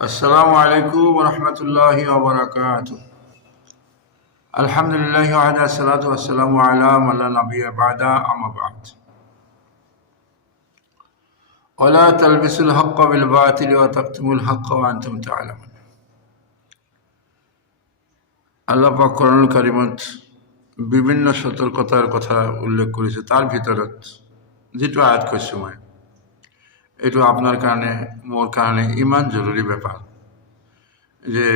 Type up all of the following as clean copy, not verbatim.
السلام عليكم ورحمة الله وبركاته. الحمد لله وعلى الصلاة والسلام على من لا نبي بعد أما بعد. ولا تلبسوا الحق بالباطل وتكتموا الحق وأنتم تعلمون. আল্লাহ পাক কোরআনুল কারীমত বিভিন্ন সতর্কতার কথা উল্লেখ করেছে। তার ভিতৰত যেটো আয়াত কৈছো মই এইটো আপনার কারণে মোর কারণে ইমান জরুরি ব্যাপার। যে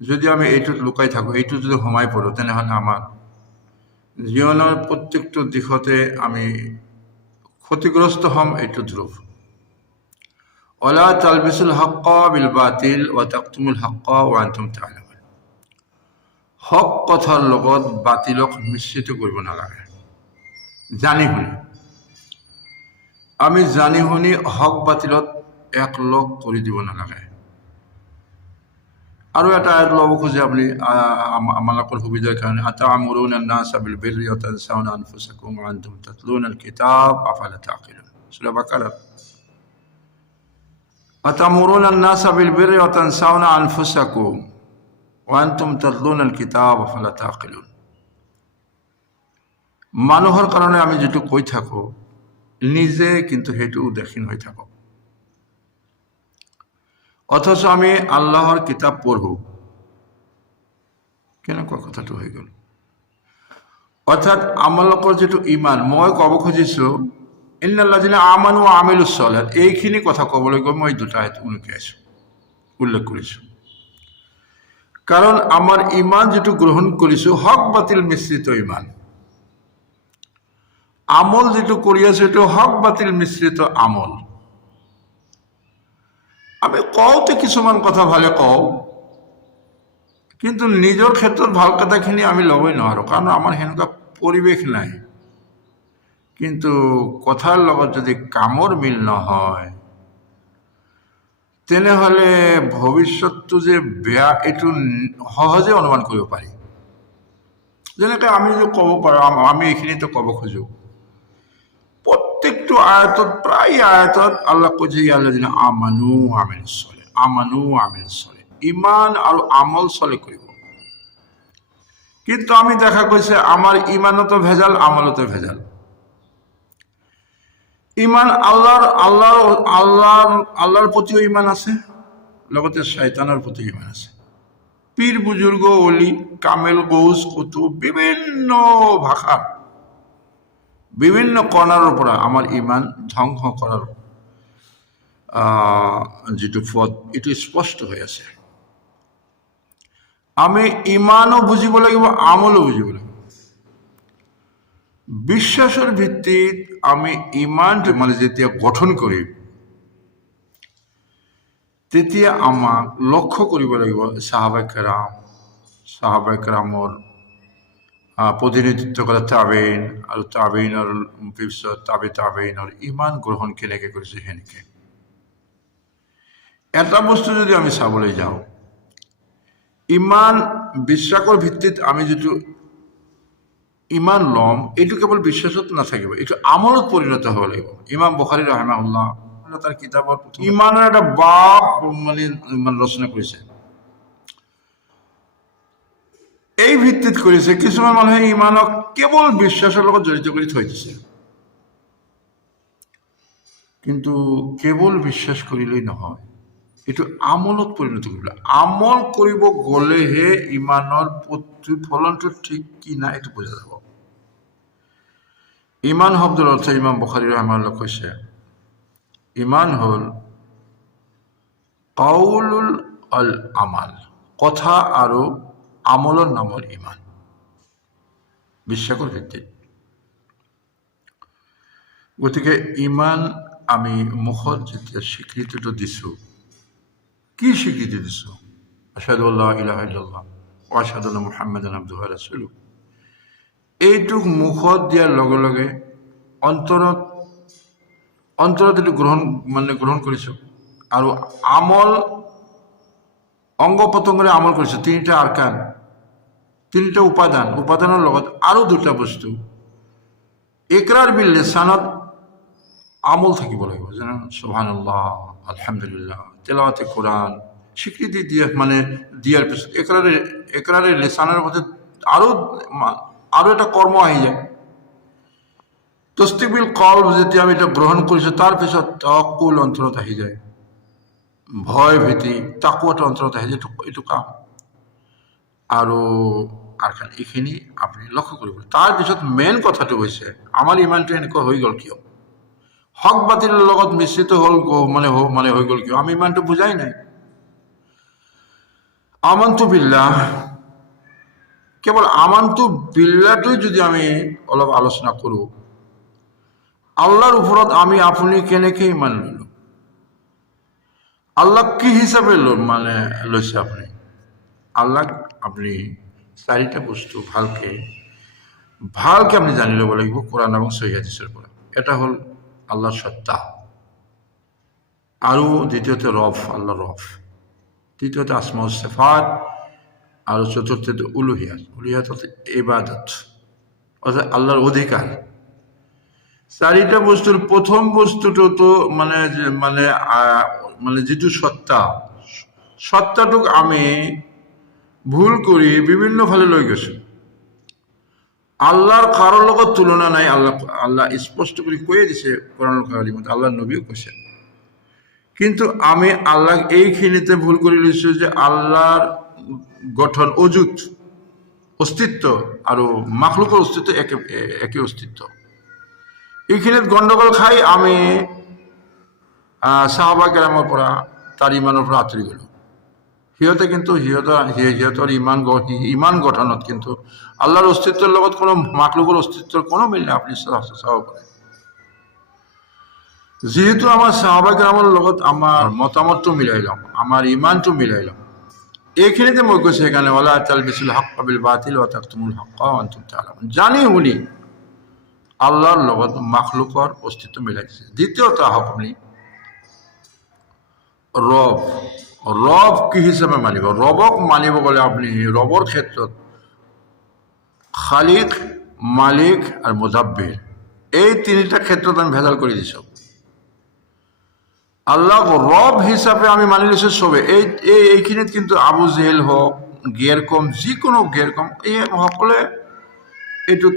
যদি আমি এইটোত লুকাই থাকো, এইটো যদি সোমাই পড়ো, তেনেহলে আমার জীবনের প্রত্যেকটো দিশতে আমি ক্ষতিগ্রস্ত হম। এইটো ধ্রুব। ওয়ালা তালবিসুল হাক্কা বিল বাতিল ওয়া তাকতুমুল হাক্কা ওয়া আনতুম তা'লামুন। হক কথার লগত বাতিলক মিশ্রিত কৰিব নালাগে। জানি শুনি আমি জানি শুনি হক বাতিলত এক লগ কৰি দিব নালাগে। আৰু এটা আয়াত ল'ব খোজে আপুনি আমালোকৰ সুবিধাৰ কাৰণে, আতা'মুৰুনা আন-নাসা বিল বিৰৰি ওয়া তানসাউনা আনফুসাকুম ওয়া আনতুম তাতলুনাল কিতাব আফালা তা'কিলুন। সূরা বাকারা। আতা'মুরুনা আন-নাসা বিল বিররি ওয়া তানসাউনা আনফুসাকুম ওয়া আনতুম তাতলুনাল কিতাব আফালা তা'কিলুন। মানুহৰ কাৰণে আমি যেটো কৈ থাকো, নিজে কিন্তু সেইটো উদাসীন হৈ থাকো। অথচ আমি আল্লাহর কিতাব পড়ব, কেনেকুৱা কথাটো হৈ গ'ল। অর্থাৎ আমালোকৰ যেটো ইমান, মই ক'ব খুজিছো ইন্নাল্লাযিনা আমানু ওয়া আমিলুস সালাত, এইখিনি কথা ক'বলৈ গৈ মই দুটা আয়াত উল্লেখ কৰিছো। কারণ আমার ইমান যেটো গ্রহণ কৰিছো হক বাতিল মিশ্রিত ইমান, আমল যেটো কৰি আছো এটো হক বাতিল মিশ্রিত আমল। আমি কওঁতে কিছুমান কথা ভালে কওঁ, কিন্তু নিজৰ ক্ষেত্ৰত ভাল কথাখিনি আমি ল'বই নোৱাৰো, কাৰণ আমাৰ সেনেকুৱা পৰিৱেশ নাই। কিন্তু কথাৰ লগত যদি কামৰ মিল নহয়, তেনেহলে ভৱিষ্যতটো যে বেয়া এইটো সহজে অনুমান কৰিব পাৰি। যেনেকৈ আমি যে ক'ব পাৰো, আমি এইখিনিতো ক'ব খোজো, প্রত্যেকটো আয়াতত প্রায় আয়াতত আল্লাহ কৈছে ইয়াল্লাযিনা আমানু ওয়া আমিলুস সালাত, আমানু ওয়া আমিলুস সালাত, ইমান আর আমল চলে কৰিব। কিন্তু আমি দেখা গৈছে আমার ইমানতো ভেজাল, আমলতো ভেজাল। ইমান আল্লাহর প্রতিও ইমান আছে, লগতে শয়তানের প্রতি ইমান আছে। পীর বুজুর্গ, অলি, কামেল, গৌস, কুতুব, বিভিন্ন ভাষার বিভিন্ন কর্ণাৰৰ পৰা আমার ইমান ধ্বংস করার যেটো পথ এটো স্পষ্ট হৈ আছে। আমি ইমানও বুঝিব লাগিব, আমলও বুঝিব লাগিব। বিশ্বাসের ভিত্তিত আমি ইমানটো মানে যেতিয়া গঠন কৰিম, তেতিয়া আমাক লক্ষ্য কৰিব লাগিব সাহাবায়ে কেৰামৰ প্ৰতিনিধিত্ব কৰা তাবেইন আৰু তাবেইনৰ পিছত তাবেইনৰ ইমান গ্ৰহণ কেনেকৈ কৰিছে। সেনেকৈ এটা বস্তু যদি আমি চাবলৈ যাওঁ, ইমান বিশ্বাসৰ ভিত্তিত আমি যেটো ইমান ল'ম, এইটো কেৱল বিশ্বাসত নাথাকিব, এইটো আমলত পৰিণত হ'ব লাগিব। ইমাম বুখাৰী ৰাহিমাহুল্লাহ তাৰ কিতাপত ইমানৰ এটা বাব মানে ৰচনা কৰিছে। এই ভিত্তিত কৰিছে। কিছুমান মানুহে ইমানক কেৱল বিশ্বাসৰ লগত জড়িত কৰি থৈ দিছে, কিন্তু কেৱল বিশ্বাস কৰিলেই নহয়, এইটো আমলত পৰিণত কৰিব। আমল কৰিব গ'লেহে ইমানৰ প্ৰতিফলনটো ঠিক কি না এইটো বুজা যাব। ইমান শব্দৰ অৰ্থ ইমাম বুখাৰী ৰাহিমাহুল্লাহ কৈছে, ইমান হল কাউলুল আল আমাল, কথা আৰু আমলৰ নামৰ ইমান, বিশ্বাসৰ ভিত্তিত। গতিকে ইমান আমি মুখত যেতিয়া স্বীকৃতিটো দিছো, কি স্বীকৃতি দিছো? আশহাদু আল্লা ইলাহা ইল্লাল্লাহ ওয়া আশহাদু আন্না মুহাম্মাদান আবদুহু ওয়া রাসূলুহু। এইটোক মুখত দিয়াৰ লগে লগে অন্তৰত এইটো গ্ৰহণ কৰিছো, আৰু আমল অঙ্গ প্রত্যঙ্গৰে আমল কৰিছো। তিনিটা আৰকান, তিনিটা উপাদানৰ লগত আৰু দুটা বস্তু, ইকৰাৰ বিল লিসানত আমল থাকিব লাগিব, যেনে সুবহানাল্লাহ, আলহামদুলিল্লাহ, তেলাওয়াতে কোরআন স্বীকৃতি দিয়ে দিয়ার পিছনে একরারে লেসানের মধ্যে আরো এটা কর্ম আহি যায়। তস্তিবিল কল যেতিয়া আমি এটা গ্রহণ কৰিছো তাৰ পিছত তাওয়াক্কুল অন্তৰত আহি যায়, ভয় ভীতি তাকুৱাটো অন্তৰত আহি যায়। এইটো কাম আৰু এইখিনি আপুনি লক্ষ্য কৰিব। তাৰপিছত মেইন কথাটো হৈছে আমাৰ ইমানটো এনেকুৱা হৈ গ'ল কিয়, হক বাতিলৰ লগত মিশ্ৰিত হ'ল হৈ গ'ল কিয়, আমি ইমানটো বুজাই নাই। আমান্তু বিল্লাহ, কেৱল আমান্তু বিল্লাহটোই যদি আমি অলপ আলোচনা কৰোঁ, আল্লাহর উপরত আমি আপনি কেনেকে ইমান লইল, আল্লাহ কি হিসাবে লৈছে আপনি। আল্লাহ আপনি চাৰিটা বস্তু ভালকে আপনি জানি ল'ব লাগিব কোরআন এবং সহিহ হাদিসের পৰা। এটা হল আল্লাহর সত্তা, আৰু দ্বিতীয়তে রব, আল্লাহ রব, তৃতীয়তে আসমা ও সিফাত, আর চতুর্থতে উলুহিয়াত। উলুহিয়াত হচ্ছে ইবাদত, অর্থাৎ আল্লাহর অধিকার। চারিটা বস্তুর প্রথম বস্তুটো তো যেটো সত্তাটোক আমি ভুল কৰি বিভিন্ন ফালে লৈ গৈছো। আল্লাহর কারোর লগত তুলনা নাই। আল্লাহ স্পষ্ট করে কয়ে দিছে কোরআনুল কারীমত, আল্লাহর নবীও কৈছে। কিন্তু আমি আল্লাহ এইখিনিতে ভুল করে লৈছো যে আল্লাহর গঠন অযুত অস্তিত্ব আৰু মাখলুকৰ অস্তিত্ব একে অস্তিত্ব। এইখিনিত গণ্ডগোল খাই আমি সাহাবা কেৰামৰ পৰা তাৰ ইমানৰ পৰা আঁতৰি গ'লো। সিহঁতৰ ইমান গঠনত কিন্তু আল্লাহৰ অস্তিত্বৰ লগত কোনো মাখলুকৰ অস্তিত্বৰ কোনো মিল নাই। আপুনি চাব পাৰে। যেহেতু আমার সাহাবা কেরামের লগত আমার মতামতটো মিলাই লম, আমার ইমানটো মিলাই লম, এইখিনিতে মই কৈছো সেইকাৰণে ওয়ালা তালবিসুল হাক্কা বিল বাতিল ওয়া তাকতুমুল হাক্কা ওয়া আনতুম তা'লামুন, জানি শুনি আল্লাহর লগত মাখলুকৰ অস্তিত্ব মিলাই দিছে। দ্বিতীয়ত আপনি রব কি হিসাবে মানিব। রবক মানিব গ'লে আপনি রবর ক্ষেত্ৰত খালিক, মালিক আর মুদাব্বির, এই তিনিটা ক্ষেত্ৰত আমি ভেজাল কৰি দিছো। আল্লাহ রব হিসাবে আমি মানি লৈছো চবে। এইখিনিত কিন্তু আবু জেহেল হোক, গেরকম, যিকোনো গেরকম, এই সকলে এইটোত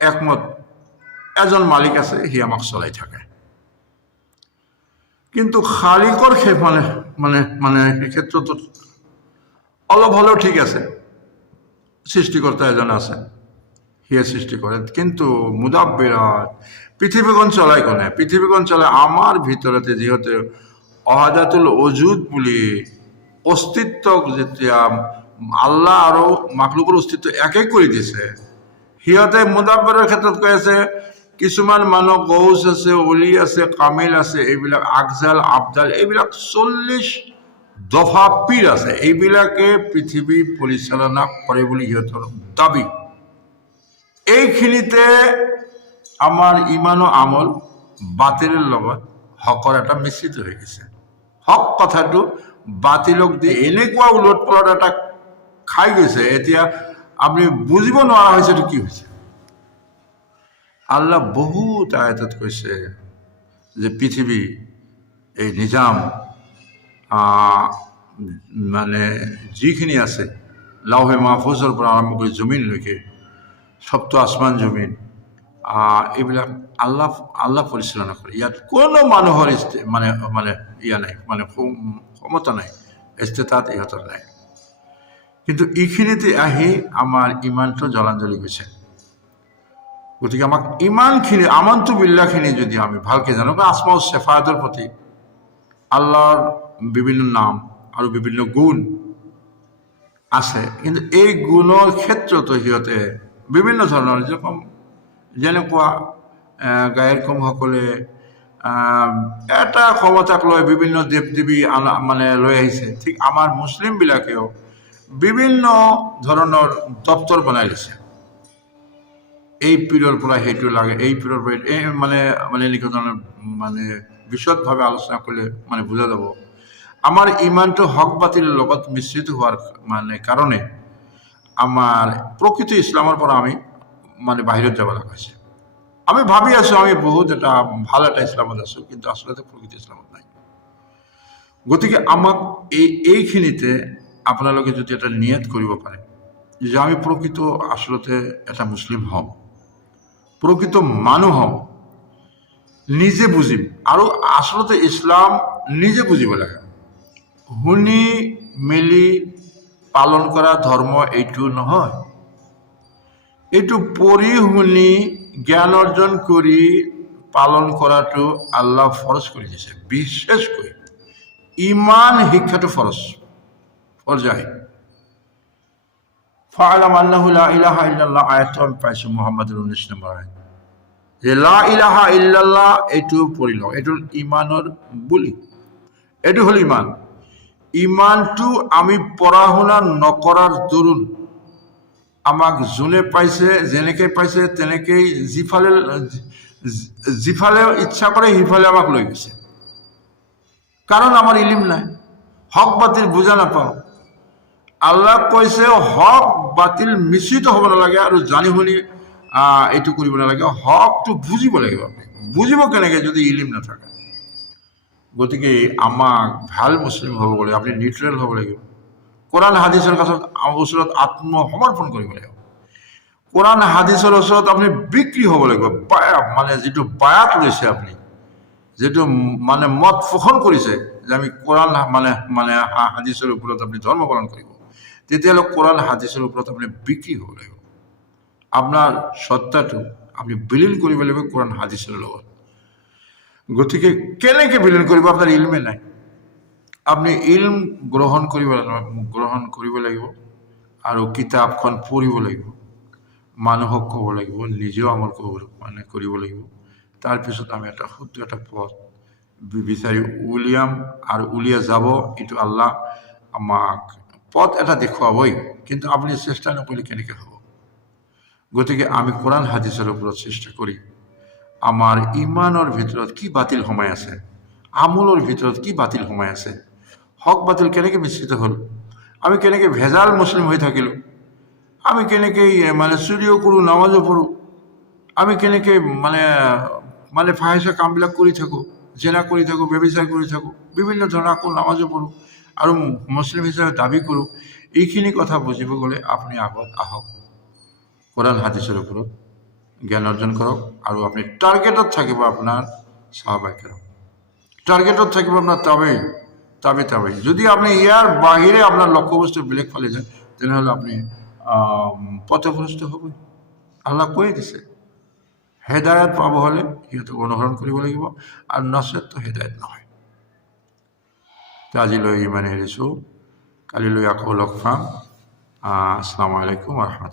একমত, এজন মালিক আছে, সি আমাক চলাই থাকে। কিন্তু খালিকৰ ক্ষেত্ৰত অলপ হলেও ঠিক আছে, সৃষ্টিকর্তা এজন আছে, সিয়ে সৃষ্টি করে। কিন্তু মুদাব্বিরাত, পৃথিবীখন চলাই কোনে? পৃথিবীখন চলাই আমার ভিতৰতে যিহেতু অহাদাতুল অজুদ বুলি অস্তিত্ব, যেতিয়া আল্লাহ আৰু মাখলুকৰ অস্তিত্ব একে কৰি দিছে, সিহঁতে মুদাব্বিৰৰ ক্ষেত্ৰত কৈ আছে কিছুমান মানুহ গৌছ আছে, অলি আছে, কামিল আছে, এইবিলাক আকজাল, আবদাল, এইবিলাক 40 দফা পীর আছে, এইবিলাকে পৃথিৱী পৰিচালনা কৰে বুলি সিহঁতৰ দাবী। এইখিনিতে আমার ইমান ও আমল বাতিলের লগত হকৰ এটা মিশ্রিত হৈ গৈছে। হক কথাটো বাতিলক দি এনেকুৱা উলট পলট এটা খাই গৈছে, এতিয়া আপনি বুজিব নোৱাৰা হৈছে এইটো কি হৈছে। আল্লাহ বহুত আয়াতত কৈছে যে পৃথিৱী এই নিজাম যিখিনি আছে, লাউহে মাহফুজৰ পৰা আৰম্ভ কৰি জমিনলৈকে, সপ্ত আসমান জমিন, এইবিলাক আল্লাহ পৰিচালনা কৰে। ইয়াত কোনো মানুহৰ ইয়া নাই, ক্ষমতা নাই, ইস্তেতাত ইহঁতৰ নাই। কিন্তু এইখিনিতে আহি আমাৰ ইমানটো জলাঞ্জলি গৈছে। গতিকে আমাক ইমানখিনি আমান্তু বিল্লাহখিনি যদি আমি ভালকে জানো, আসমা ও সিফাতৰ প্ৰতি আল্লাহৰ বিভিন্ন নাম আৰু বিভিন্ন গুণ আছে, কিন্তু এই গুণৰ ক্ষেত্ৰতো সিহঁতে বিভিন্ন ধৰণৰ যেনেকুৱা গায়কসকলে এটা ক্ষমতাক লৈ বিভিন্ন দেৱ দেৱী লৈ আহিছে, ঠিক আমাৰ মুছলিমবিলাকেও বিভিন্ন ধৰণৰ দপ্তৰ বনাই লৈছে। এই পীৰৰ পৰা সেইটো লাগে, এই পীৰৰ পৰা এই এনেকুৱা ধৰণৰ বিশদভাৱে আলোচনা কৰিলে বুজা যাব। আমাৰ ইমানটো হক বাতিলৰ লগত মিশ্ৰিত হোৱাৰ কাৰণে আমাৰ প্ৰকৃত ইছলামৰ পৰা আমি বাহিৰত যাব লগা হৈছে। আমি ভাবি আছো আমি বহুত এটা ভাল এটা ইছলামত আছো, কিন্তু আসলে প্রকৃত ইসলামত নাই। গতিকে আমাক এইখিনিতে আপোনালোকে যদি এটা নিয়ত কৰিব পাৰে যে আমি প্ৰকৃত আচলতে এটা মুছলিম হওঁ, প্ৰকৃত মানুহ হওঁ, নিজে বুজিম। আৰু আচলতে ইছলাম নিজে বুজিব লাগে। শুনি মেলি পালন কৰা ধৰ্ম এইটো নহয়, এইটো পঢ়ি শুনি জ্ঞান অৰ্জন কৰি পালন কৰাটো আল্লাহ ফৰজ কৰি দিছে। বিশেষকৈ ইমান শিক্ষাটো ফৰজ পৰ্যায়। ফা'লাম আন্নাহু লা ইলাহা ইল্লাল্লাহ আয়াতটো আমি পাইছোঁ মুহাম্মাদুৰ 19 নম্বৰ আয়াত, যে লা ইলাহা ইল্লাল্লাহ এইটো পঢ়ি লওঁ, এইটো ইমানৰ বুলি, এইটো হ'ল ইমান। ইমানটো আমি পঢ়া শুনা নকৰাৰ দৰুণ আমাক যোনে পাইছে, যেনেকৈ পাইছে তেনেকেই যিফালে ইচ্ছা কৰে সিফালে আমাক লৈ গৈছে। কাৰণ আমাৰ ইলিম নাই, হক বাতিল বুজা নাপাওঁ। আল্লাহ কৈছে হক বাতিল মিশ্ৰিত হ'ব নালাগে আৰু জানি শুনি এইটো কৰিব নালাগে, হকটো বুজিব লাগিব। আপুনি বুজিব কেনেকৈ যদি ইলিম নাথাকে? গতিকে আমাক ভাল মুছলিম হ'ব গ'লে আপুনি নিউট্ৰেল হ'ব লাগিব। কোরআন হাদিসের কাছে ওচৰত আত্মসমৰ্পণ কৰিব লাগিব। কোরআন হাদিসের ওচৰত আপুনি বিক্ৰী হ'ব লাগিব। মানে যিটো বায়াত লৈছে আপুনি, যিটো মানে মত পোষণ কৰিছে যে আমি কোরআন মানে হাদিসের ওপৰত আপুনি ধৰ্ম পালন কৰিব, তেতিয়াহ'লে কোরআন হাদিসের ওপৰত আপুনি বিক্ৰী হ'ব লাগিব। আপোনাৰ সত্তাটো আপুনি বিলীন কৰিব লাগিব কোরআন হাদিসের লগত। গতিকে কেনেকৈ বিলীন কৰিব? আপোনাৰ ইলমে নাই। আপনি ইলম গ্রহণ কৰিব লাগিব আৰু কিতাপখন পঢ়িব লাগিব, মানুহক ক'ব লাগিব, নিজেও আমল কৰিব লাগিব। তাৰপিছত আমি এটা শুদ্ধ এটা পথ বিচাৰি উলিয়াম আৰু উলিয়াই যাব। এইটো আল্লাহ আমাক পথ এটা দেখুৱাবই, কিন্তু আপুনি চেষ্টা নকৰিলে কেনেকৈ হ'ব? গতিকে আমি কোরআন হাদিসের ওপৰত চেষ্টা কৰি আমাৰ ইমানৰ ভিতৰত কি বাতিল সোমাই আছে, আমলৰ ভিতৰত কি বাতিল সোমাই আছে, হক বাতিল কেনেকৈ মিশ্ৰিত হ'ল, আমি কেনেকৈ ভেজাল মুছলিম হৈ থাকিলোঁ, আমি কেনেকৈ মানে চুৰিও কৰোঁ, নামাজো পঢ়োঁ, আমি কেনেকৈ মানে ফাহিচা কামবিলাক কৰি থাকোঁ, জেনা কৰি থাকোঁ, ব্যভিচাৰ কৰি থাকোঁ, বিভিন্ন ধৰণৰ আকৌ নামাজো পঢ়োঁ আৰু মুছলিম হিচাপে দাবী কৰোঁ। এইখিনি কথা বুজিব গ'লে আপুনি আগত আহক, কোরআন হাদিসের ওপৰত জ্ঞান অৰ্জন কৰক আৰু আপুনি টাৰ্গেটত থাকিব আপোনাৰ সাহাবায়ে কেৰাম, টাৰ্গেটত থাকিব আপোনাৰ তাবে। যদি আপনি ইয়ার বাহিরে আপনার লক্ষ্যবস্তু বেলেগ ফালে যায়, তেনেহ'লে আপনি পথভ্রষ্ট হ'ব। আল্লাহ কৈ দিছে হেদায়ত পাব হ'লে সিহঁতক অনুসৰণ কৰিব লাগিব, আৰু নচেতটো হেদায়ত নহয়। তো আজিলৈ ইমানে এৰিছোঁ, কালিলৈ আকৌ লগ পাম। আসসালামু আলাইকুম ওয়া রাহমাতুল্লাহ।